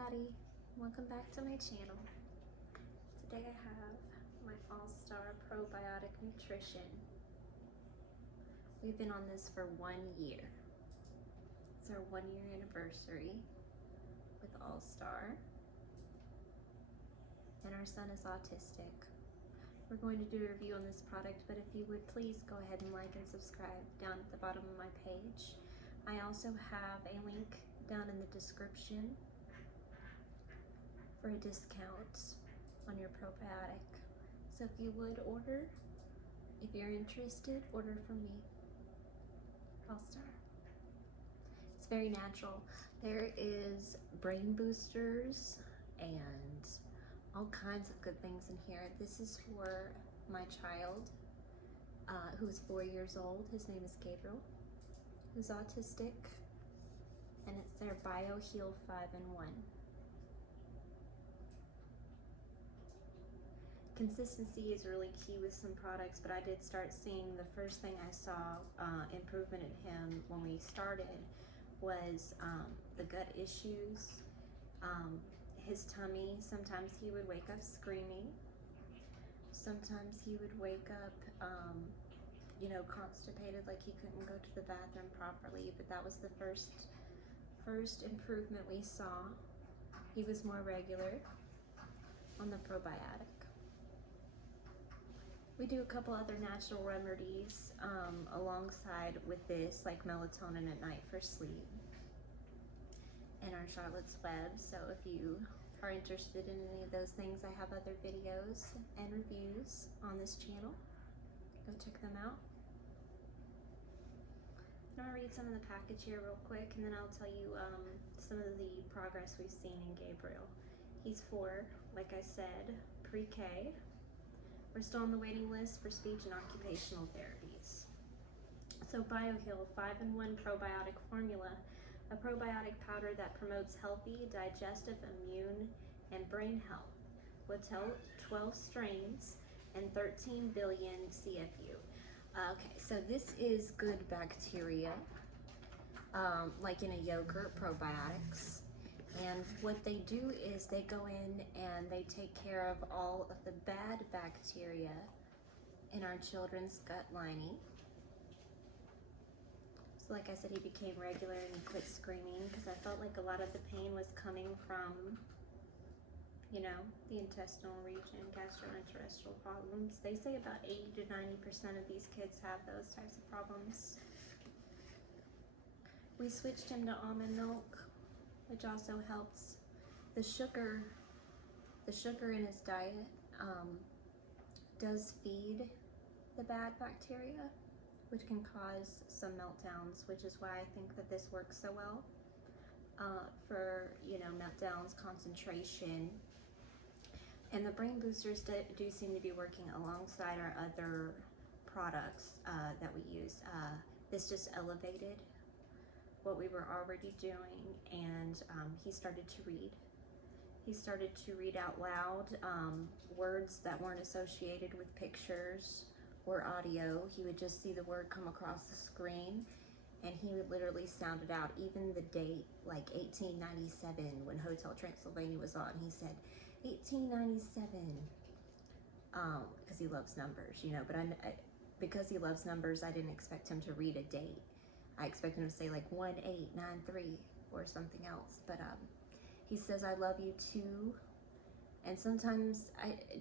everybody, welcome back to my channel. Today I have my All-Star Probiotic Nutrition. We've been on this for 1 year. It's our 1-year anniversary with All-Star. And our son is autistic. We're going to do a review on this product, but if you would please go ahead and like and subscribe down at the bottom of my page. I also have a link down in the description for a discount on your probiotic. So if you would order, if you're interested, order from me. All-Star. It's very natural. There is brain boosters and all kinds of good things in here. This is for my child who's 4 years old. His name is Gabriel, who's autistic, and it's their Bioheal 5-in-1. Consistency is really key with some products, but I did start seeing, the first thing I saw improvement in him when we started was the gut issues, his tummy. Sometimes he would wake up screaming. Sometimes he would wake up constipated, like he couldn't go to the bathroom properly, but that was the first improvement we saw. He was more regular on the probiotic. We do a couple other natural remedies alongside with this, like melatonin at night for sleep and our Charlotte's Web. So if you are interested in any of those things, I have other videos and reviews on this channel. Go check them out. I'm gonna read some of the package here real quick, and then I'll tell you some of the progress we've seen in Gabriel. He's 4, like I said, pre-K. We're still on the waiting list for speech and occupational therapies. So Bioheal 5-in-1 probiotic formula, a probiotic powder that promotes healthy, digestive, immune, and brain health with 12 strains and 13 billion CFU. Okay, so this is good bacteria, like in a yogurt, probiotics. And what they do is they go in and they take care of all of the bad bacteria in our children's gut lining. So like I said, he became regular and he quit screaming because I felt like a lot of the pain was coming from, the intestinal region, gastrointestinal problems. They say about 80 to 90% of these kids have those types of problems. We switched him to almond milk, which also helps. The sugar in his diet does feed the bad bacteria, which can cause some meltdowns, which is why I think that this works so well for meltdowns, concentration. And the brain boosters do seem to be working alongside our other products that we use. This just elevated what we were already doing, and he started to read. He started to read out loud words that weren't associated with pictures or audio. He would just see the word come across the screen, and he would literally sound it out. Even the date, like 1897, when Hotel Transylvania was on, he said 1897, because he loves numbers, but because he loves numbers, I didn't expect him to read a date. I expect him to say like 1893 or something else, but he says, "I love you too." And sometimes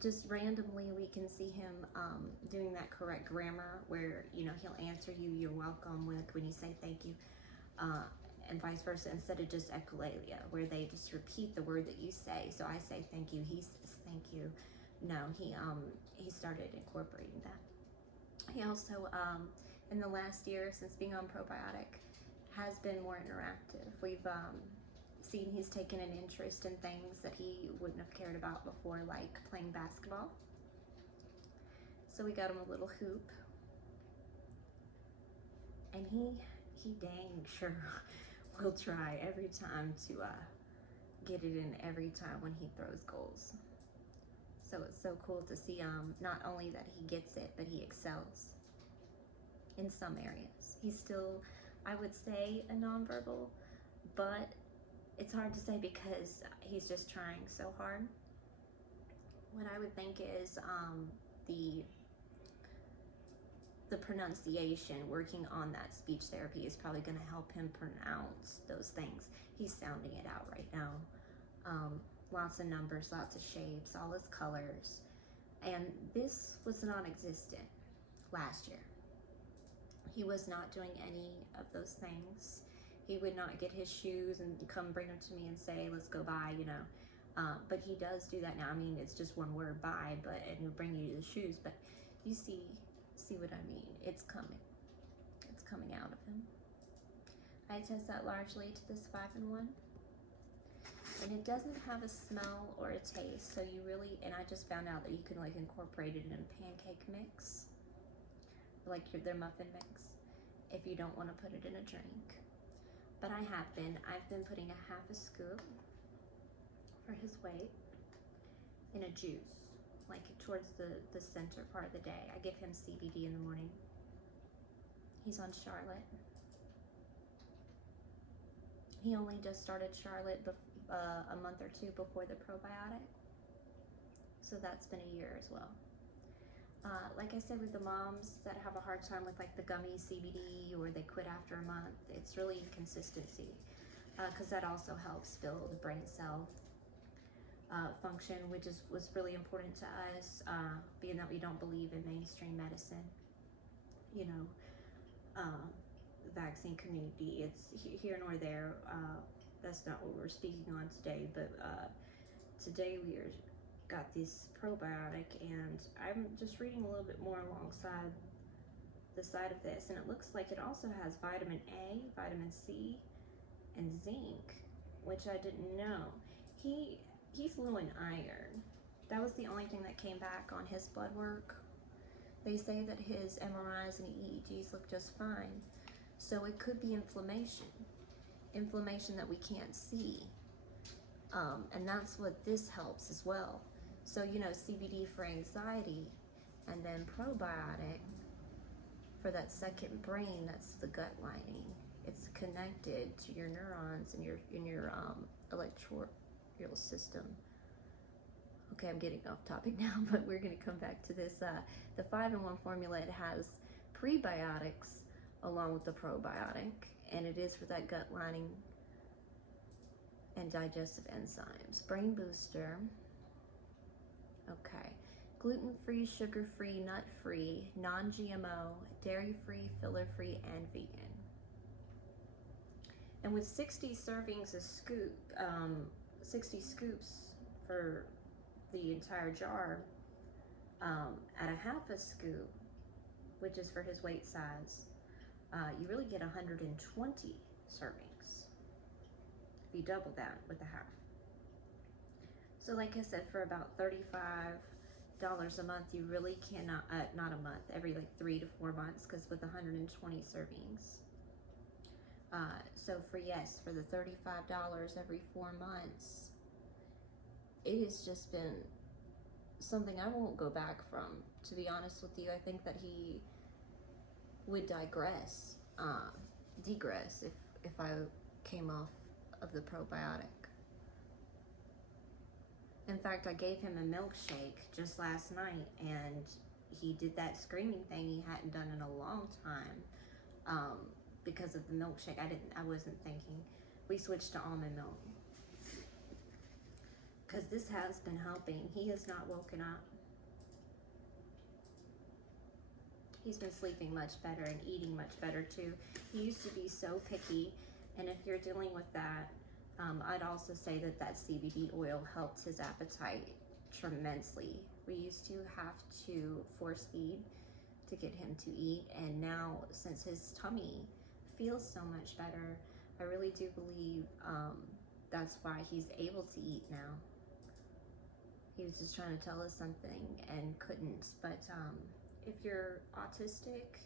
just randomly we can see him doing that correct grammar where, he'll answer you, "You're welcome," when you say thank you, and vice versa, instead of just echolalia, where they just repeat the word that you say. So I say thank you, he says thank you. No, he started incorporating that. He also, in the last year, since being on probiotic, has been more interactive. We've seen he's taken an interest in things that he wouldn't have cared about before, like playing basketball. So we got him a little hoop, and he dang sure will try every time to get it in every time when he throws goals. So it's so cool to see not only that he gets it, but he excels in some areas. He's still, I would say, a nonverbal, but it's hard to say because he's just trying so hard. What I would think is the pronunciation, working on that speech therapy is probably going to help him pronounce those things. He's sounding it out right now. Lots of numbers, lots of shapes, all his colors. And this was non-existent last year. He was not doing any of those things. He would not get his shoes and come bring them to me and say, let's go buy, you know. But he does do that now. I mean, it's just one word, buy, and he'll bring you the shoes. But you see what I mean? It's coming. It's coming out of him. I attest that largely to this 5-in-1. And it doesn't have a smell or a taste, so you really, and I just found out that you can like incorporate it in a pancake mix, like their muffin mix, if you don't want to put it in a drink. But I've been putting a half a scoop for his weight in a juice, like towards the center part of the day. I give him CBD in the morning. He's on Charlotte. He only just started Charlotte a month or two before the probiotic. So that's been a year as well. Like I said, with the moms that have a hard time with like the gummy CBD or they quit after a month, it's really consistency, because that also helps build brain cell function, which was really important to us, being that we don't believe in mainstream medicine. You know, vaccine community, it's here nor there. That's not what we're speaking on today, but today we got this probiotic, and I'm just reading a little bit more alongside the side of this, and it looks like it also has vitamin A, vitamin C, and zinc, which I didn't know. He's low in iron. That was the only thing that came back on his blood work. They say that his MRIs and EEGs look just fine. So it could be inflammation that we can't see. And that's what this helps as well. So, you know, CBD for anxiety, and then probiotic for that second brain, that's the gut lining. It's connected to your neurons and your electrical system. Okay, I'm getting off topic now, but we're going to come back to this. The 5-in-1 formula, it has prebiotics along with the probiotic, and it is for that gut lining and digestive enzymes. Brain booster. Okay. Gluten-free, sugar-free, nut-free, non-GMO, dairy-free, filler-free, and vegan. And with 60 servings a scoop, 60 scoops for the entire jar, at a half a scoop, which is for his weight size, you really get 120 servings if you double that with a half. So like I said, for about $35 a month, you really cannot, not a month, every like 3 to 4 months, because with 120 servings. So for the $35 every 4 months, it has just been something I won't go back from, to be honest with you. I think that he would degress if I came off of the probiotic. In fact, I gave him a milkshake just last night, and he did that screaming thing he hadn't done in a long time, because of the milkshake. I wasn't thinking. We switched to almond milk, because this has been helping. He has not woken up. He's been sleeping much better and eating much better too. He used to be so picky, and if you're dealing with that, I'd also say that CBD oil helped his appetite tremendously. We used to have to force feed to get him to eat, and now, since his tummy feels so much better, I really do believe that's why he's able to eat now. He was just trying to tell us something and couldn't. But if you're autistic,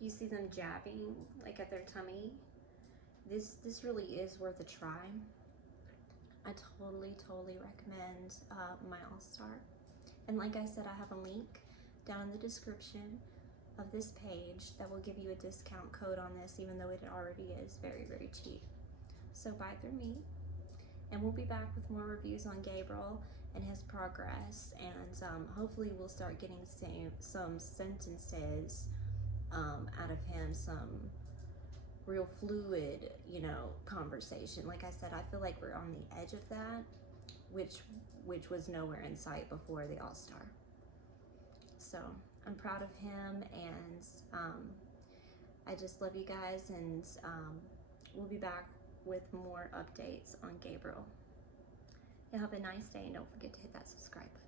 you see them jabbing like at their tummy, this really is worth a try. I totally recommend my All-Star. And like I said, I have a link down in the description of this page that will give you a discount code on this, even though it already is very cheap. So buy through me, we'll be back with more reviews on Gabriel and his progress, and hopefully we'll start getting some sentences out of him, some real fluid, you know, conversation. Like I said, I feel like we're on the edge of that, which was nowhere in sight before the All-Star. So I'm proud of him, and I just love you guys, and we'll be back with more updates on Gabriel. Y'all have a nice day, and don't forget to hit that subscribe button.